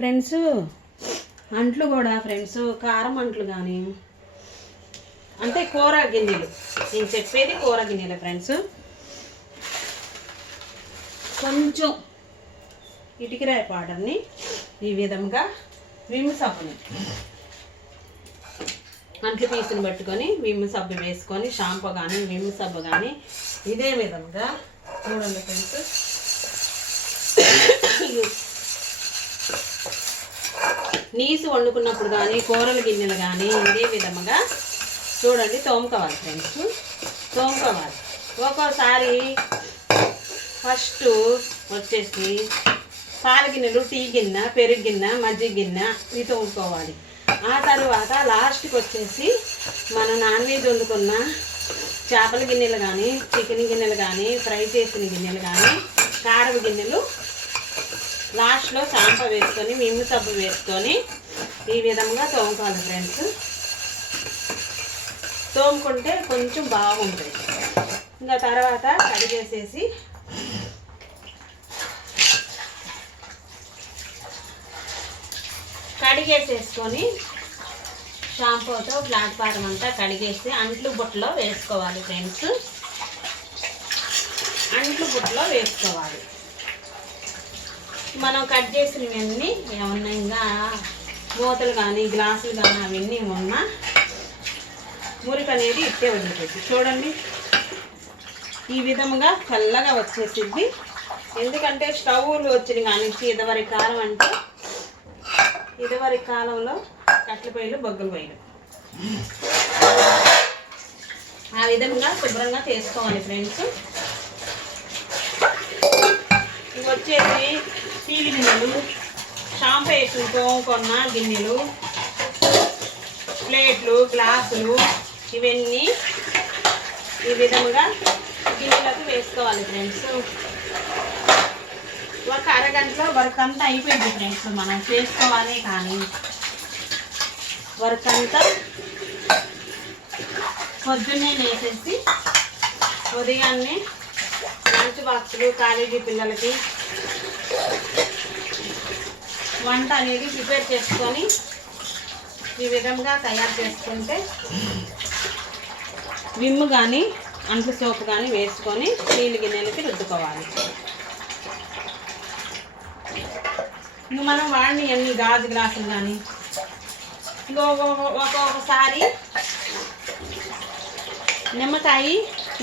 Friends అంట్లు కూడా friends కారం అంట్లు కానీ అంటే కూర గిన్నెలు, నేను చెప్పేది కూర గిన్నెలు ఫ్రెండ్స్. కొంచెం ఇటుకరాయి పౌడర్ని ఈ విధంగా విమ్ సబ్బుని అంట్లు పీసుని పట్టుకొని విమ్ సబ్బు వేసుకొని షాంపూ కానీ విమ్ సబ్బు కానీ ఇదే విధంగా చూడండి ఫ్రెండ్స్. నీసు వండుకున్నప్పుడు కానీ కూరల గిన్నెలు కానీ ఇదే విధంగా చూడండి తోముకోవాలి ఫ్రెండ్స్, తోముకోవాలి. ఒక్కోసారి ఫస్ట్ వచ్చేసి పాల గిన్నెలు, టీ గిన్నె, పెరుగు గిన్నె, మజ్జిగ గిన్నె ఇవి తోముకోవాలి. ఆ తర్వాత లాస్ట్కి వచ్చేసి మనం నాన్ వెజ్ వండుకున్న చేపల గిన్నెలు కానీ, చికెన్ గిన్నెలు కానీ, ఫ్రై చేసిన గిన్నెలు కానీ, కారం గిన్నెలు లాస్ట్లో షాంపూ వేసుకొని విమ్ సబ్బు వేసుకొని ఈ విధంగా తోముకోవాలి ఫ్రెండ్స్. తోముకుంటే కొంచెం బాగుంటుంది. ఇంకా తర్వాత కడిగేసేసి కడిగేసేసుకొని షాంపూతో ప్లాట్ఫారం అంతా కడిగేసి అంట్లు బుట్టలో వేసుకోవాలి ఫ్రెండ్స్. అంట్లు బుట్టలో వేసుకోవాలి. మనం కట్ చేసినవన్నీ ఏమన్నా ఇంకా మూతలు కానీ గ్లాసులు కానీ అవన్నీ ఉన్నా మురికి అనేది ఇట్టే వదిలిపోతుంది. చూడండి ఈ విధంగా చల్లగా వచ్చేసిద్ది. ఎందుకంటే స్టవ్లు వచ్చినాయి కానీ ఇదివరకు కాలం అంటే ఇదివరకు కాలంలో కట్టెల పొయ్యిలు, బొగ్గుల పొయ్యిలు ఆ విధంగా శుభ్రంగా చేసుకోవాలి ఫ్రెండ్స్. వచ్చేసి స్టీల్ గిన్నెలు, షాంపూ వేసి తోముకున్న గిన్నెలు, ప్లేట్లు, గ్లాసులు ఇవన్నీ ఈ విధంగా గిన్నెలకు వేసుకోవాలి ఫ్రెండ్స్. ఒక అరగంటలో వర్క్ అంతా అయిపోయింది ఫ్రెండ్స్. మనం చేసుకోవాలి కానీ వర్క్ అంతా పొద్దున్నే వేసేసి ఉదయాన్నే లంచ్ బాక్సులు, కాలేజీ పిల్లలకి వంట అనేది ప్రిపేర్ చేసుకొని ఈ విధంగా తయారు చేసుకుంటే విమ్ కానీ అంట్లు సోపు కానీ వేసుకొని స్టీల్ గిన్నెలకి రుద్దుకోవాలి. ఇంక మనం వాడిని అన్ని గాజు గ్లాసులు కానీ ఒక్కొక్కసారి నిమ్మకాయ,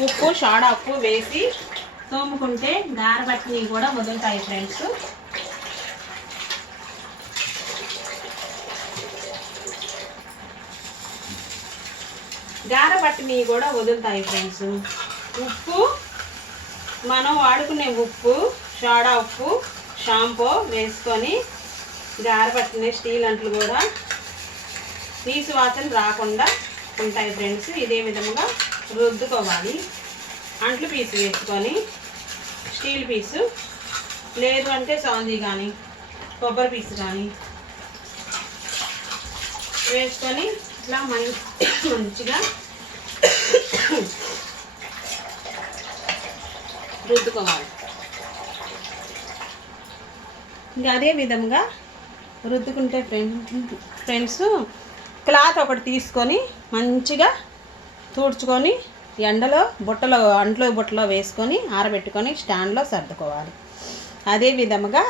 ఉప్పు, సోడా ఉప్పు వేసి తోముకుంటే గారబట్టినవి కూడా వదులుతాయి ఫ్రెండ్స్. గారబట్టినవి కూడా వదులుతాయి ఫ్రెండ్స్. ఉప్పు మనం వాడుకునే ఉప్పు, సోడా ఉప్పు, షాంపూ వేసుకొని గారబట్టిన స్టీల్ అంట్లు కూడా నీసు వాసన రాకుండా ఉంటాయి ఫ్రెండ్స్. ఇదే విధంగా రుద్దుకోవాలి. అంట్లు పీసు వేసుకొని స్టీల్ పీసు లేదు అంటే సౌంజీ కానీ కొబ్బరి పీసు కానీ వేసుకొని ఇట్లా మంచిగా రుద్దుకోవాలి. ఇంకా అదే విధంగా రుద్దుకుంటే ఫ్రెండ్స్ క్లాత్ ఒకటి తీసుకొని మంచిగా తుడుచుకొని ఎండలో బుట్టలో అంట్లో బుట్టలో వేసుకొని ఆరబెట్టుకొని స్టాండ్లో సర్దుకోవాలి. అదే విధముగా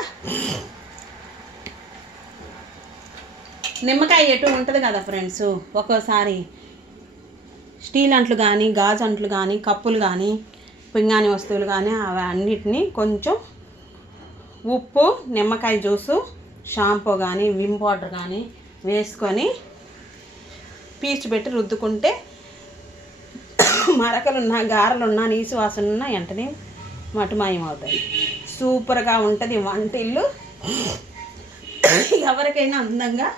నిమ్మకాయ ఎటు ఉంటుంది కదా ఫ్రెండ్స్, ఒక్కోసారి స్టీల్ అంట్లు కానీ, గాజు అంట్లు కానీ, కప్పులు కానీ, పింగాణి వస్తువులు కానీ అవి అన్నిటినీ కొంచెం ఉప్పు, నిమ్మకాయ జ్యూసు, షాంపూ కానీ, విమ్ పౌడర్ కానీ వేసుకొని పీచు పెట్టి రుద్దుకుంటే మరకలున్నా, గారెలున్నా, నీసు వాసన ఉన్నా వెంటనే మటుమాయం అవుతాయి. సూపర్గా ఉంటుంది వంటిల్లు. ఎవరికైనా అందంగా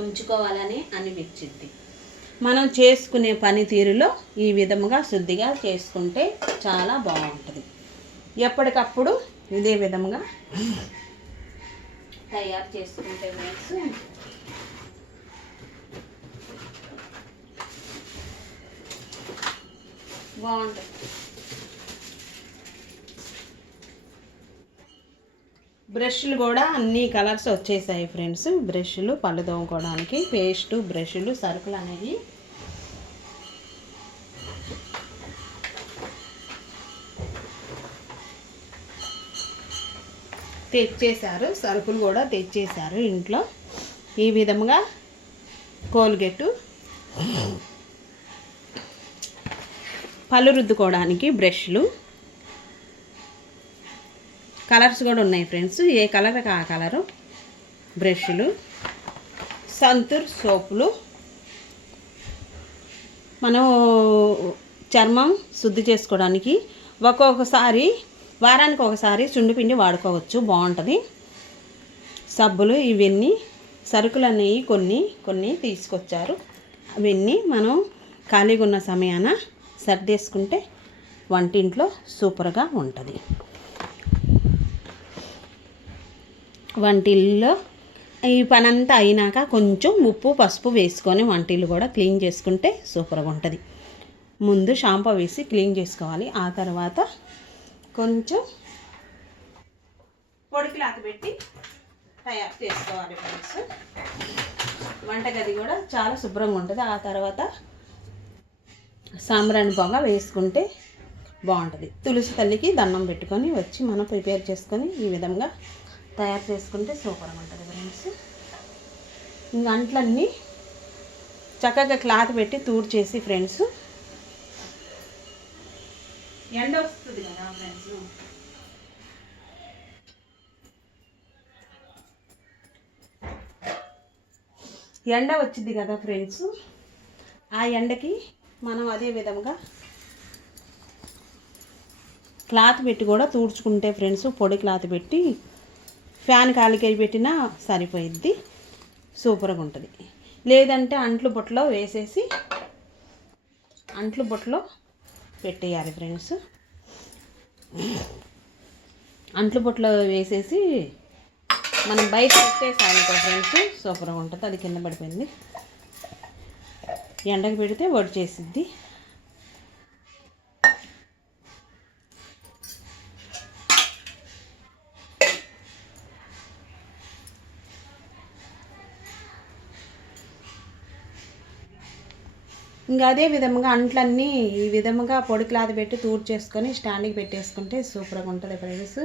ఉంచుకోవాలని అనిపించింది. మనం చేసుకునే పనితీరులో ఈ విధముగా శుద్ధిగా చేసుకుంటే చాలా బాగుంటుంది. ఎప్పటికప్పుడు ఇదే విధంగా తయారు చేసుకుంటే బాగుంటుంది. బ్రష్లు కూడా అన్ని కలర్స్ వచ్చేసాయి ఫ్రెండ్స్. బ్రష్లు పళ్ళు తోముకోవడానికి, పేస్టు, బ్రష్లు, సరుకులు అనేవి తెచ్చేశారు. సరుకులు కూడా తెచ్చేశారు ఇంట్లో. ఈ విధంగా కోల్గేటు, పళ్ళు రుద్దుకోవడానికి బ్రష్లు, కలర్స్ కూడా ఉన్నాయి ఫ్రెండ్స్. ఏ కలర్ ఆ కలరు బ్రష్లు, సంతూర్ సోపులు, మనం చర్మం శుద్ధి చేసుకోవడానికి ఒక్కొక్కసారి వారానికి ఒకసారి సుండిపిండి వాడుకోవచ్చు, బాగుంటుంది. సబ్బులు, ఇవన్నీ సరుకులు అనేవి కొన్ని తీసుకొచ్చారు. అవన్నీ మనం ఖాళీగా ఉన్న సమయాన సర్దేసుకుంటే వంటింట్లో సూపర్గా ఉంటుంది. వంటిల్లో ఈ పనంతా అయినాక కొంచెం ఉప్పు, పసుపు వేసుకొని వంటిల్లు కూడా క్లీన్ చేసుకుంటే సూపర్గా ఉంటుంది. ముందు షాంపూ వేసి క్లీన్ చేసుకోవాలి. ఆ తర్వాత కొంచెం పొడి క్లాత్ పెట్టి తయారు చేసుకోవాలి ఫ్రెండ్స్. వంటగది కూడా చాలా శుభ్రంగా ఉంటుంది. ఆ తర్వాత సాంబ్రాణి పొగ వేసుకుంటే బాగుంటుంది. తులసి తల్లికి దండం పెట్టుకొని వచ్చి మనం ప్రిపేర్ చేసుకొని ఈ విధంగా తయారు చేసుకుంటే సూపర్గా ఉంటుంది ఫ్రెండ్స్. ఇంకా అంట్లన్నీ చక్కగా క్లాత్ పెట్టి తూడ్చేసి ఫ్రెండ్స్, ఎండ వస్తుంది కదా ఫ్రెండ్స్, ఎండ వచ్చింది కదా ఫ్రెండ్స్, ఆ ఎండకి మనం అదే విధంగా క్లాత్ పెట్టి కూడా తూడ్చుకుంటే ఫ్రెండ్స్, పొడి క్లాత్ పెట్టి ఫ్యాన్ కాలికి పెట్టినా సరిపోయిద్ది, సూపర్గా ఉంటుంది. లేదంటే అంట్లు బుట్టలో వేసేసి అంట్లు బుట్టలో పెట్టేయాలి ఫ్రెండ్స్. అంట్లు బుట్టలో వేసేసి మనం బయట పెట్టేసానుకో ఫ్రెండ్స్, సూపర్గా ఉంటుంది. అది కింద పడిపోయింది, ఎండకు పెడితే వడి చేసిద్ది. ఇంకా అదే విధంగా అంట్లన్నీ ఈ విధంగా పొడి క్లాత్ పెట్టి తూడ్చేసుకొని స్టాండ్కి పెట్టేసుకుంటే సూపర్గా ఉంటుంది ఫ్రెండ్స్.